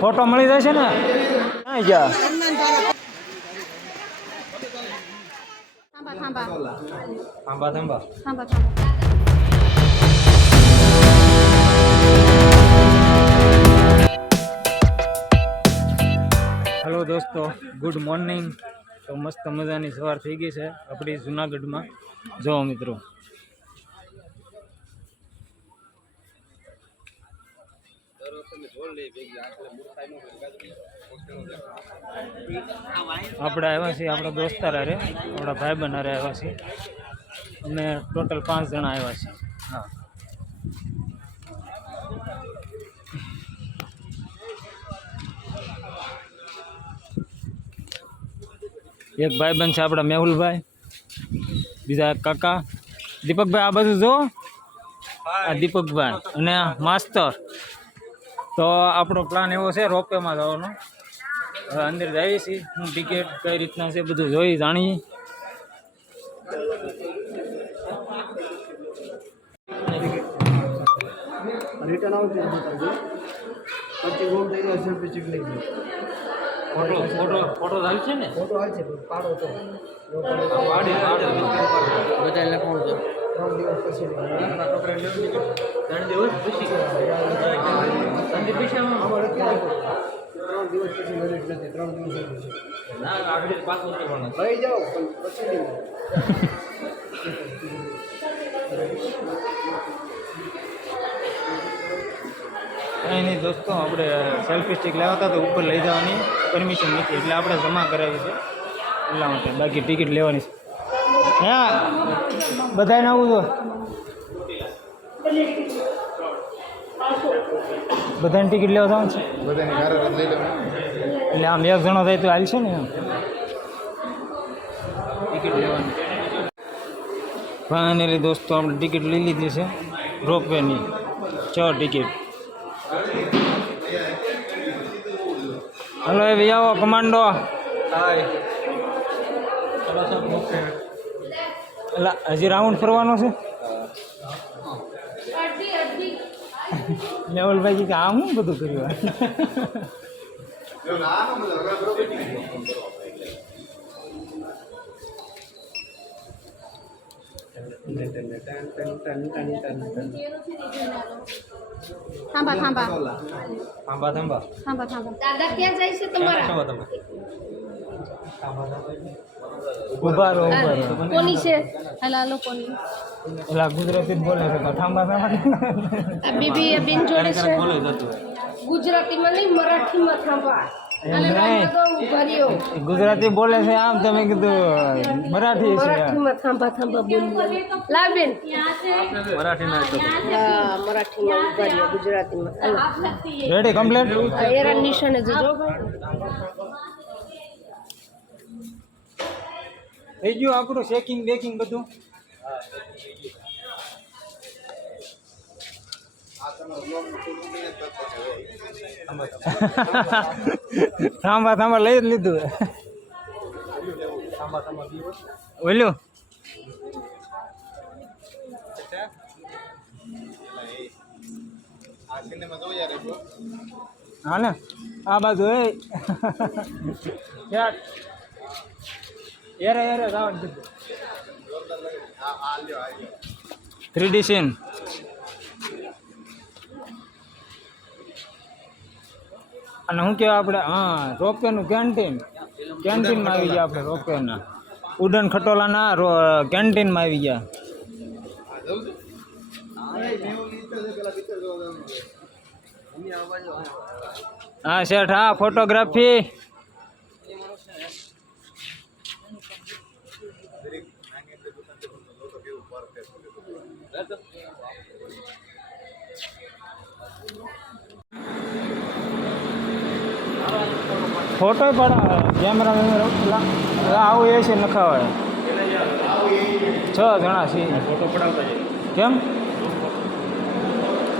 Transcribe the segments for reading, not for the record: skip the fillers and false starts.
Photo મળી જશે ને જા હેલો દોસ્તો, ગુડ મોર્નિંગ. તો મસ્ત મજાની સવાર થઈ ગઈ છે આપણી જુનાગઢમાં. જો મિત્રો, આપણે આવ્યા છીએ આપણા દોસ્તાર હારે, આપણા ભાઈબંધ હારે આવ્યા છીએ. અમે ટોટલ 5 જણા આવ્યા છીએ. હા, એક ભાઈબંધ છે આપણા મેહુલભાઈ, બીજા કાકા દીપકભાઈ. આ બાજુ જો, આ દીપકભાઈ અને માસ્તર. તો આપણો પ્લાન એવો છે રોપવેમાં જવાનો. હવે અંદર જઈએ છીએ, હું ટિકિટ કઈ રીતના છે બધું જોઈ જાણીએ. રિટર્ન આવશે પછી ગોમ થઈ જશે પછી ચીક લઈ ફોટો થાય છે ને? ફોટો આવે છે પાડો તો બધા લખવાનું છે. 3 દિવસ પછી 3 દિવસ પછી અમારે 3 દિવસ પછી નજીક નથી. 3 દિવસ પછી ના, આગળ પાછું કરવાનું લઈ જાઓ પણ પછી નહીં. કંઈ નહીં દોસ્તો, આપણે સેલ્ફી સ્ટિક લેવા હતા તો ઉપર લઈ જવાની પરમિશન નથી, એટલે આપણે જમા કરાવી છે એટલા માટે. બાકી ટિકિટ લેવાની છે. હા, બધાને આવું તો બધાની ટિકિટ લેવા જવાનું છે. એટલે આમ એક જણો થાય તો હાલ છે ને ટિકિટ લેવાની. ફાઇનલી દોસ્તો, આપણે ટિકિટ લઈ લીધી છે રોપવેની 6 ટિકિટ. હલો, એ ભાઈ આવો કમાન્ડો. એટલે હજી રાઉન્ડ ફરવાનો છે. મેહુલભાઈ કે આ હું બધું કર્યું. દાદા ક્યાં જાય છે તમારા? ઉભા રહો. કોની છે? હાલો કોની? એલા ગુજરાતી જ બોલે છે. થાંભા આ બીબી એ બેન જોડે છે. ગુજરાતીમાં નહીં, મરાઠીમાં થાંભા. અને રામનગર ઉભર્યો. ગુજરાતી બોલે છે આમ, તમે કીધું મરાઠી છે. મરાઠીમાં થાંભા બોલ્યો. લાવ બેન, મરાઠીમાં ઉભર્યો, ગુજરાતીમાં. Ready complete. એરા નિશાને જજો ભાઈ. થઈ ગયું આપણું ચેકિંગ બેકિંગ બધું. થાંભા લઈ જ લીધું. ઓલું હા ને, આ બાજુ એરે જવાનું કીધું. 3D scene. અને શું કહેવાય આપણે, હા, રોપવેનું કેન્ટીનમાં આવી ગયા આપણે. રોપવેના ઉડન ખટોલાના કેન્ટીનમાં આવી ગયા. હા શેઠ, હા ફોટોગ્રાફી. ફોટો પણ કેમેરા આવું એ છે નખાવાય. 6 જણા છે. ફોટો પડાવતા છે. કેમ?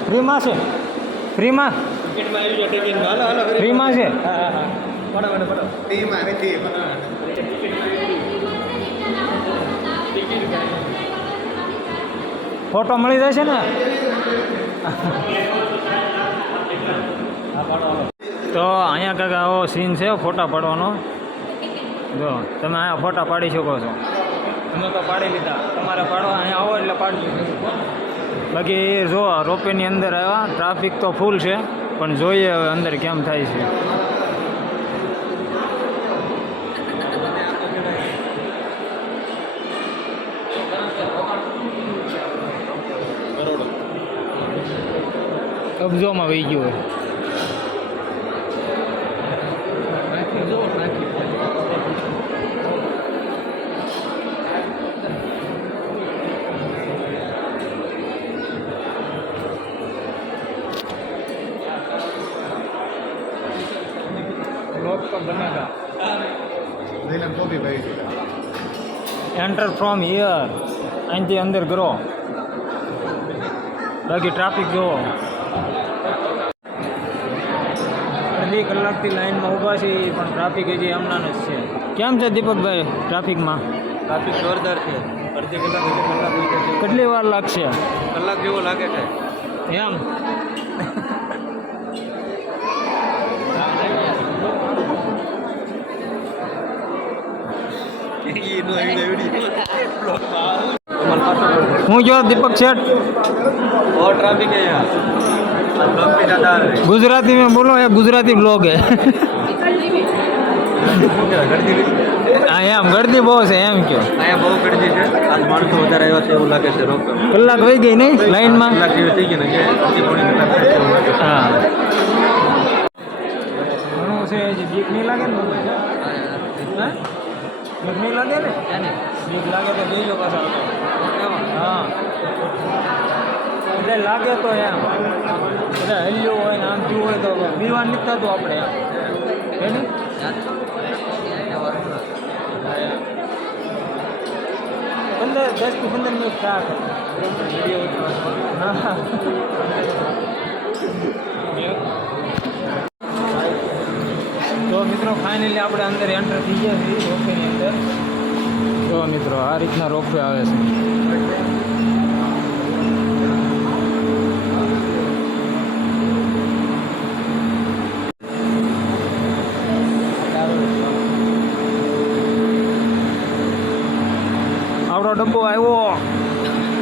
ફ્રીમાં છે? ફ્રીમાં ફ્રીમાં છે. ફોટો મળી જશે ને? તો અહીંયા કાંઈક આવો સીન છે ફોટા પાડવાનો. જો તમે અહીંયા ફોટા પાડી શકો છો. અમે તો પાડી લીધા, તમારે પાડવા અહીંયા આવો એટલે પાડજો. બાકી જો રોપવેની અંદર આવ્યા, ટ્રાફિક તો ફૂલ છે, પણ જોઈએ હવે અંદર કેમ થાય છે. કબજોમાં વહી ગયો હોય. એન્ટર ફ્રોમ હિયર, અહીંથી અંદર કરો. બાકી ટ્રાફિક જુઓ, અડધી કલાકથી લાઈનમાં ઊભા છે પણ ટ્રાફિક હજી હમણાં જ છે. કેમ છે દીપકભાઈ ટ્રાફિકમાં? ટ્રાફિક જોરદાર છે. અડધી કલાક કેટલી વાર લાગશે? કલાક જેવો લાગે છે એમ? હું જો દીપક શેઠ और ट्रैफिक है यहाँ, आज ब्लॉक भी ज़्यादा आ रहे हैं। गुजराती में बोलो, ये गुजराती ब्लॉग है. હા એમ ગળદી બહુ છે એમ કયો. અહીંયા બહુ ગળદી છે, આજ માણસો વધારે આવ્યા છે એવું લાગે છે. રોક કલાક વહી ગઈ નહીં લાઈનમાં? કલાક જેવી થઈ ગઈ ને કે અડધી પોણી કલાક થાય છે એવું લાગે છે. હા ઘણું છે. હજી બીક નહીં લાગે ને? હા બીક નહીં લાગે ને? બીક લાગે તો જોઈ લો પાછા. હા એટલે લાગે તો એમ બધા હલ્યું હોય ને આમ થયું હોય તો બીવા નથી થતું આપણે એમ. હે 10 થી 15 મિનિટ થાય. તો મિત્રો ફાઇનલી આપણે અંદર એન્ટર થઈ ગયા છીએ રોપવેની અંદર. તો મિત્રો આ રીતના રોપવે આવે છે. આપણો ડબ્બો આવ્યો,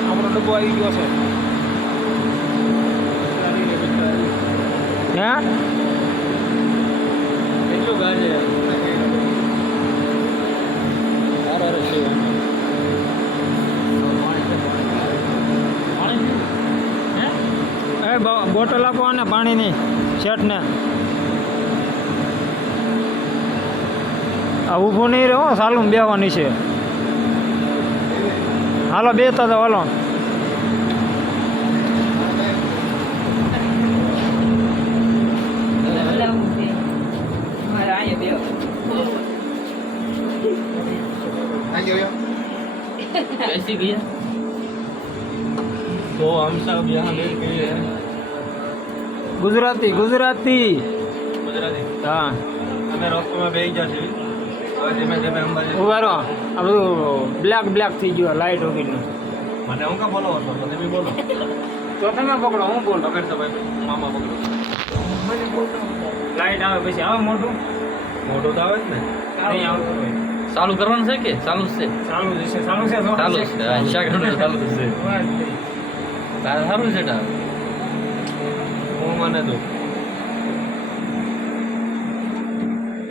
આપણો ડબ્બો આવી ગયો છે. હે કેટલું ગાજે બોટલ આપો ને પાણીની શેઠને. આ ઊભું નહીં રહો, સાલું બેવાની છે. હાલો બેતા તો હાલો. कैसी गई तो हम सब यहाँ बैठ गए हैं. ગુજરાતી ગુજરાતી. ગુજરાતી હા અમે રોકમાં બેસી ગયા છીએ. હવે ધીમે ધીમે અંબાજી ઉભા રહો. આ બધું બ્લેક બ્લેક થઈ ગયું લાઇટ વગરનું. મને હું કા બોલો હતો તો તમે બોલો. તો તમે પકડો, હું બોલો. પકડ તો ભાઈ મામા પકડો. લાઇટ આવે પછી આવે મોટું મોટું તો આવે જ ને. નહીં આવતું હોય. ચાલુ કરવાનું છે કે ચાલુ જ છે? ચાલુ જ છે. ચાલુ છે તો ચાલુ જ છે. હા, શાક ઢોંઢે ચાલુ જ છે. તારે સારું છે ટા. હું મને તો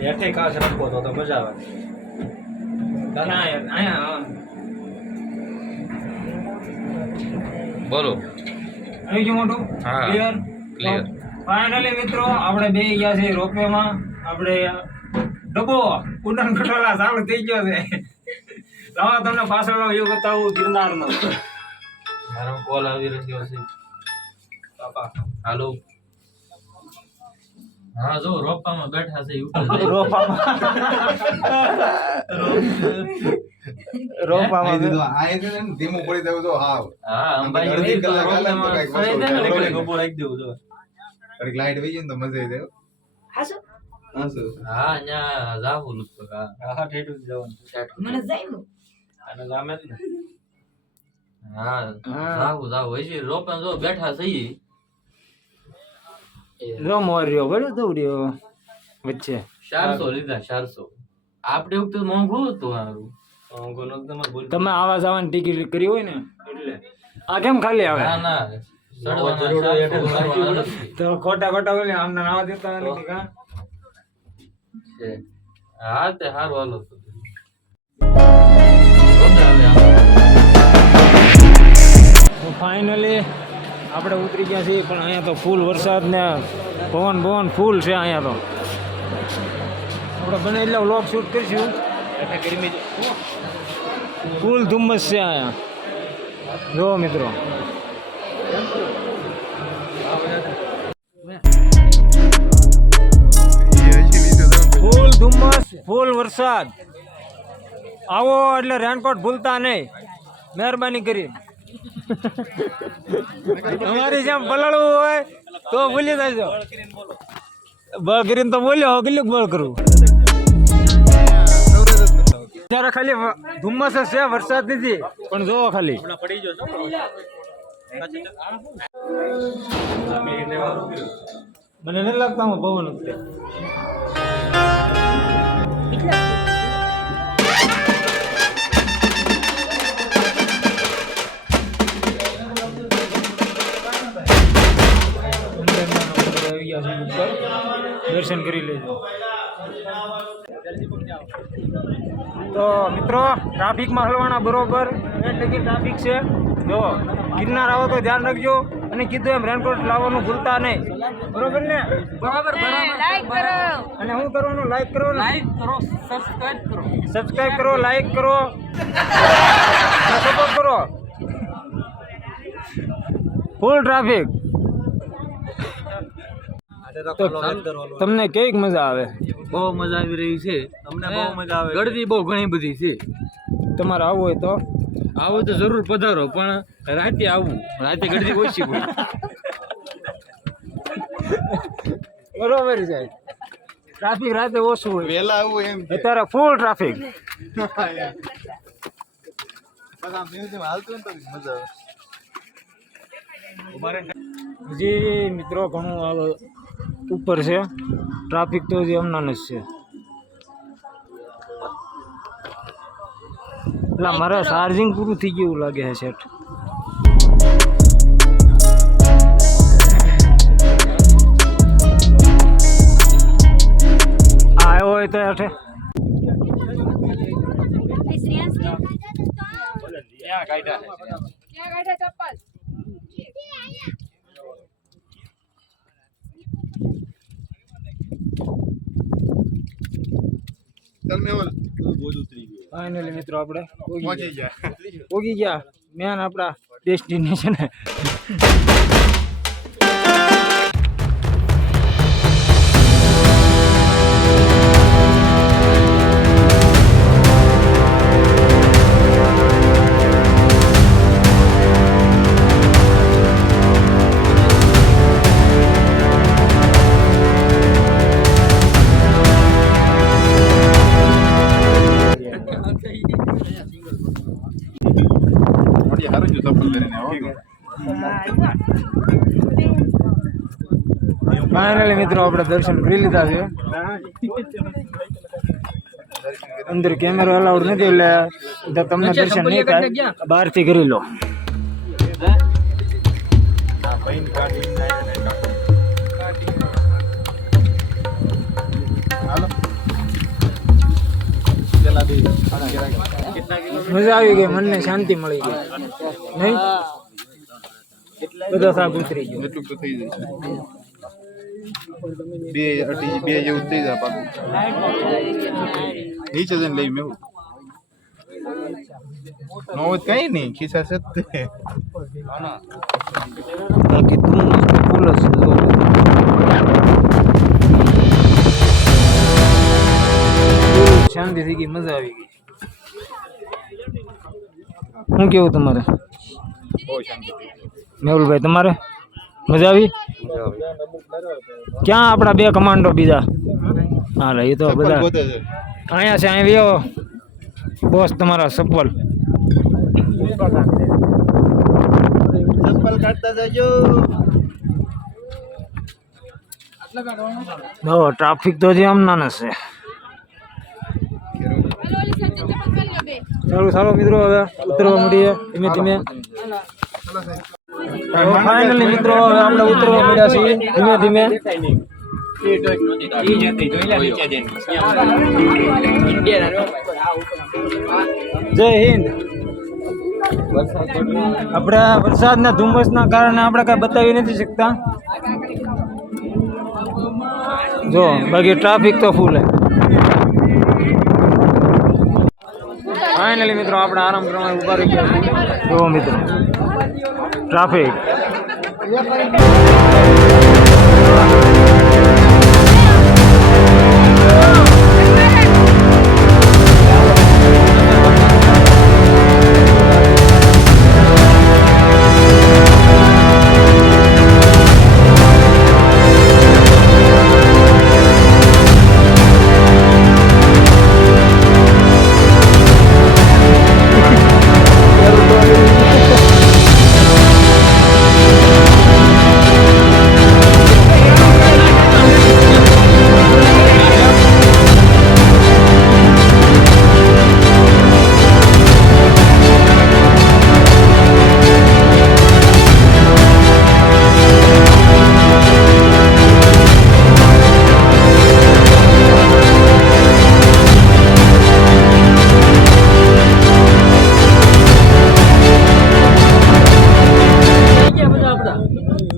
હેઠે કાચ રાખવો તો મજા આવે. ના અહીંયા બોલો. આવી ગયું મોટું. હા. Clear Clear. ફાઇનલી મિત્રો આપણે બે ગયા છે રોપવેમાં. આપણે ડબ્બો ઉડાન ખટોલા ચાલુ થઈ ગયો છે. લાવો તમને પાછળનો વ્યૂ બતાવું ગિરનારનો. મારો કોલ આવી રહ્યો છે. પાપા હાલો. હા જો રોપામાં બેઠા છે ઉપર. રોપામાં રોપામાં ધીમું પડી દેવું તો હાવ હા અંબાજી અડધી કલાક હાલે ને તો રોપામાં કાંઈક વસ્તુ ફરી જાય ને ચાલે. એટલે. ગોપો રાખી દેવું જો. કડીક લાઈટ વહી જાય ને તો મજા આવી જાય. હાસો હા સર. હા અહીંયા જાવું લગભગ. હા હા ઠેઠું જ જવાનું. મને જાય અને સામે જ ને. હા જાવું હજી રોપા જો બેઠા છીએ. જો મોર રહ્યો બરોબર તો રહ્યો. વચ્ચે 400 લીધા 400 આપણે વખતે મોંઘું હતું હારું મોંઘું નતું તમારે બોલ તમે આવા જવાની ટિકિટ કરી હોય ને એટલે આ કેમ ખાલી આવે ના ના ચડવાના 400 નથી. તો ખોટા ખોટા બોલે આમને નાવા દેતા નથી કા છે. હા તે હારું હાલો તો ફાઇનલી આપણે ઉતરી ગયા છીએ પણ અહીંયા તો ફૂલ વરસાદ ને પવન ફૂલ છે અહીંયા તો આપણે બને એટલે વ્લોગ શૂટ કરીશું ફૂલ ધુમ્મસ છે અહીંયા જો મિત્રો ફૂલ ધુમ્મસ ફૂલ વરસાદ આવો એટલે રેનકોટ ભૂલતા નહીં મહેરબાની કરી અમારી જેમ પલળવું હોય તો ભૂલી જજો બળ કરીને તો બોલ્યો કેટલું બળ કરવું ત્યારે ખાલી ધુમ્મસ જ છે વરસાદ નથી પણ જોવો ખાલી મને નથી લાગતા હું પવન ઉતરે દર્શન કરી લેજો તો મિત્રો ટ્રાફિકમાં હલવાના બરોબર એટલે ટ્રાફિક છે જો ગિરનાર આવો તો ધ્યાન રાખજો અને કીધું એમ રેનકોટ લાવવાનું ભૂલતા નહીં બરોબર ને બરાબર લાઈક કરો અને શું કરવાનું લાઈક કરો સબસ્ક્રાઇબ કરો લાઈક કરો સપોર્ટ કરો ફૂલ ટ્રાફિક તો તમને કેવી મજા આવે બહુ મજા આવી રહી છે અમને બહુ મજા આવે ગળદી બહુ ઘણી બધી છે તમારે આવવું હોય તો આવો તો જરૂર પધારો પણ રાતે આવવું રાતે ગળદી ઓછી હોય બરોબર છે ટ્રાફિક રાતે ઓછું હોય વહેલા આવું એમ છે. અત્યારે ફૂલ ટ્રાફિક બસ આમ ધીમે ધીમે હાલતું ને તો મજા આવે. હજી મિત્રો ઘણું આગળ ઉપર છે ટ્રાફિક તો હજી હમણાં જ છે એટલે મારે ચાર્જિંગ પૂરું થઈ ગયું એવું લાગે છે સેટ આવ્યો હોય તો હેઠે ક્યાં કાઢ્યા ચપ્પલ ચાલ મેં ફાઇનલી મિત્રો આપણે પહોંચી ગયા. પોગી ગયા મેન આપણા ડેસ્ટિનેશન મોટી હારું જો ચપ્પલ પહેરીને આવો. ફાઇનલી મિત્રો આપણે દર્શન કરી લીધા છે અંદર કેમેરો અલાઉડ નથી એટલે તમને દર્શન નહીં થાય બહારથી કરી લો મજા આવી ગઈ મનને શાંતિ મળી ગઈ નહીં બધો થાક ઉતરી ગયો એટલું તો થઈ જશે. બે જેવું થઈ જાય પાછું. નીચે જઈને લઈ મેં નો હોય કઈ નહીં ખિસ્સા છે જ તે. બાકી તું ફૂલ જ છે જો. શાંતિ થઈ ગઈ મજા આવી ગઈ શું કેવું તમારે બહુ શાંતિ થઈ ગઈ. મેહુલભાઈ તમારે મજા આવી ક્યાં આપણા બે કમાન્ડો બીજા હા એ તો બધા ગોતે છે. અહીંયા છે અહીં વ્યો બોસ તમારા સફળ ચપ્પલ કાઢતા જજો. જો ટ્રાફિક તો જે આમ ના છે. ચાલો ચાલો મિત્રો હવે ઉતરવા મળીએ ધીમે ધીમે. ફાઇનલી મિત્રો હવે આપણે ઉતરવા મળ્યા છીએ ધીમે ધીમે. જય હિન્દ. આપણે વરસાદના ધુમ્મસના કારણે આપણે કઈ બતાવી નથી શકતા. જો બાકી ટ્રાફિક તો ફૂલ. ફાઇનલી મિત્રો આપણે આરામ કરવા ઉભા રહી ગયા. જો મિત્રો ટ્રાફિક.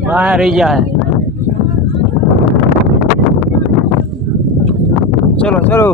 બહાર રહી જાય. ચલો ચલો.